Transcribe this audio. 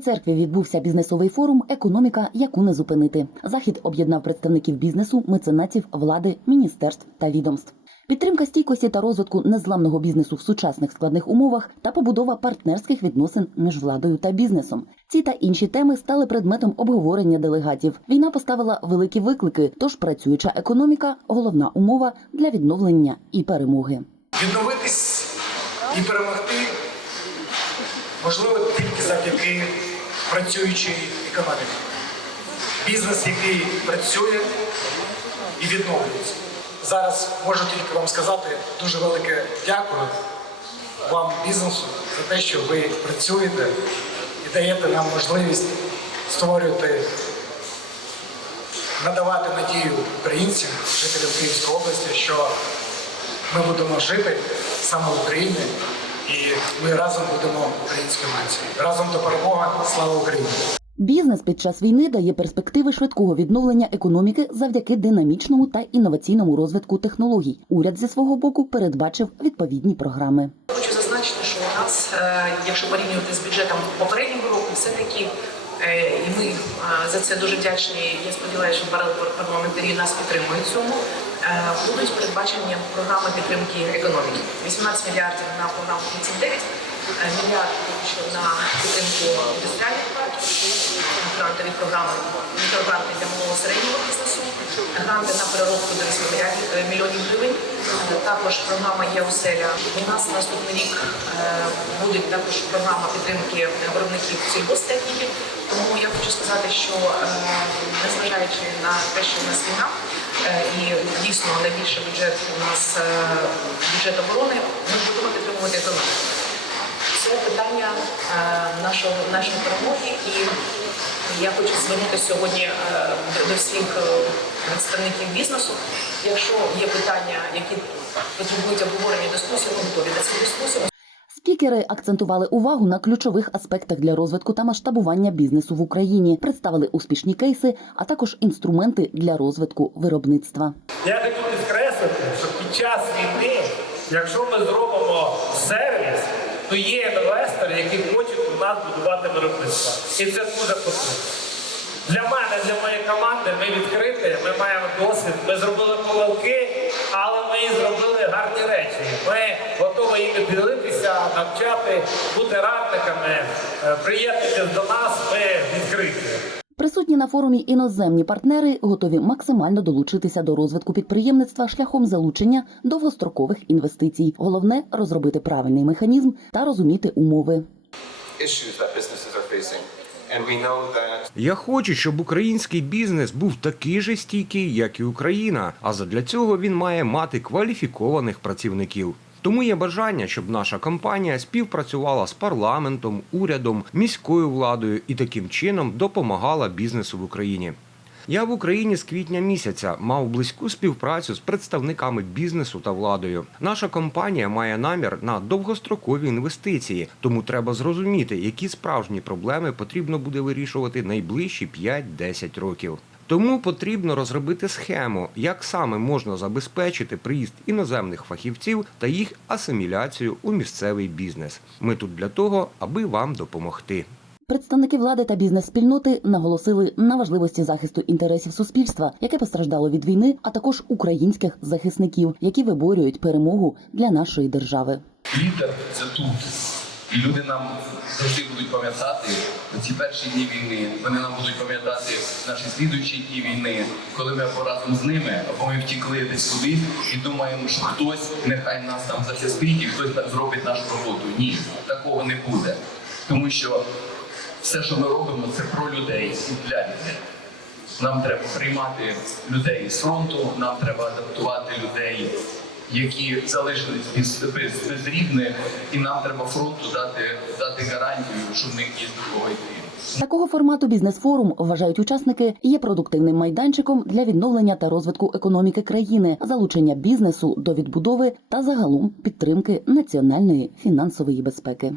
церкві відбувся бізнесовий форум Економіка, яку не зупинити. Захід об'єднав представників бізнесу, меценатів, влади, міністерств та відомств. Підтримка стійкості та розвитку незламного бізнесу в сучасних складних умовах та побудова партнерських відносин між владою та бізнесом. Ці та інші теми стали предметом обговорення делегатів. Війна поставила великі виклики, тож працююча економіка головна умова для відновлення і перемоги. Відновитись і перемогти можливо тільки завдяки працюючій економіці. Бізнес, який працює і відновлюється. Зараз можу тільки вам сказати дуже велике дякую вам, бізнесу, за те, що ви працюєте і даєте нам можливість створювати, надавати надію українцям, жителям Київської області, що ми будемо жити саме в Україні, і ми разом будемо українською нацією. Разом до перемоги. Слава Україні! Бізнес під час війни дає перспективи швидкого відновлення економіки завдяки динамічному та інноваційному розвитку технологій. Уряд зі свого боку передбачив відповідні програми. Хочу зазначити, що у нас, е, якщо порівнювати з бюджетом попереднього року, все-таки е, і ми е, за це дуже вдячні. Я сподіваюся, що парламентарі нас підтримують цьому. Е, Будуть передбачені програми підтримки економіки. 18 мільярдів на програму 39, е, мільярд на підтримку індустріальних парків, грантові програми, мікрогранти для малого середнього бізнесу, гранти на переробку до 8 мільярдів е, мільйонів гривень. Також програма є оселя. У нас наступний рік буде також програма підтримки виробників сільгосптехніки. Тому я хочу сказати, що незважаючи на те, що у нас війна, і дійсно найбільший бюджет у нас е, бюджет оборони, ми будемо підтримувати економіку. Це питання е, нашого нашої перемоги, і я хочу звернутися сьогодні е, до, всіх е, представників бізнесу. Якщо є питання, які потребують обговорення дискусії, ми готові до цієї дискусії. Спікери акцентували увагу на ключових аспектах для розвитку та масштабування бізнесу в Україні, представили успішні кейси, а також інструменти для розвитку виробництва. Я хочу підкреслити, що під час війни, якщо ми зробимо сервіс, то є інвестори, які хочуть у нас будувати виробництво. І це дуже потрібно. Для мене, для моєї команди, ми відкриті, ми маємо досвід, ми зробили помилки, але ми зробили гарні речі. Ми готові їми ділитися, навчати, бути радниками, Е, приєднуйтесь до нас, ми відкриті. Присутні на форумі іноземні партнери готові максимально долучитися до розвитку підприємництва шляхом залучення довгострокових інвестицій. Головне розробити правильний механізм та розуміти умови. Я хочу, щоб український бізнес був такий же стійкий, як і Україна. А задля цього він має мати кваліфікованих працівників. Тому є бажання, щоб наша компанія співпрацювала з парламентом, урядом, міською владою і таким чином допомагала бізнесу в Україні. Я в Україні з квітня місяця мав близьку співпрацю з представниками бізнесу та владою. Наша компанія має намір на довгострокові інвестиції, тому треба зрозуміти, які справжні проблеми потрібно буде вирішувати найближчі 5-10 років. Тому потрібно розробити схему, як саме можна забезпечити приїзд іноземних фахівців та їх асиміляцію у місцевий бізнес. Ми тут для того, аби вам допомогти. Представники влади та бізнес-спільноти наголосили на важливості захисту інтересів суспільства, яке постраждало від війни, а також українських захисників, які виборюють перемогу для нашої держави. Лідер це тут. І люди нам завжди будуть пам'ятати ці перші дні війни. Вони нам будуть пам'ятати наші слідуючі дні війни, коли ми або разом з ними, або ми втікли десь кудись і думаємо, що хтось нехай нас там захистить і хтось зробить нашу роботу. Ні, такого не буде. Тому що все, що ми робимо, це про людей і для людей. Нам треба приймати людей з фронту, нам треба адаптувати людей, які залишились без, без, без рідних, і нам треба фронту дати, дати гарантію, що в них є кого йти. Такого формату бізнес-форум вважають учасники є продуктивним майданчиком для відновлення та розвитку економіки країни, залучення бізнесу до відбудови та загалом підтримки національної фінансової безпеки.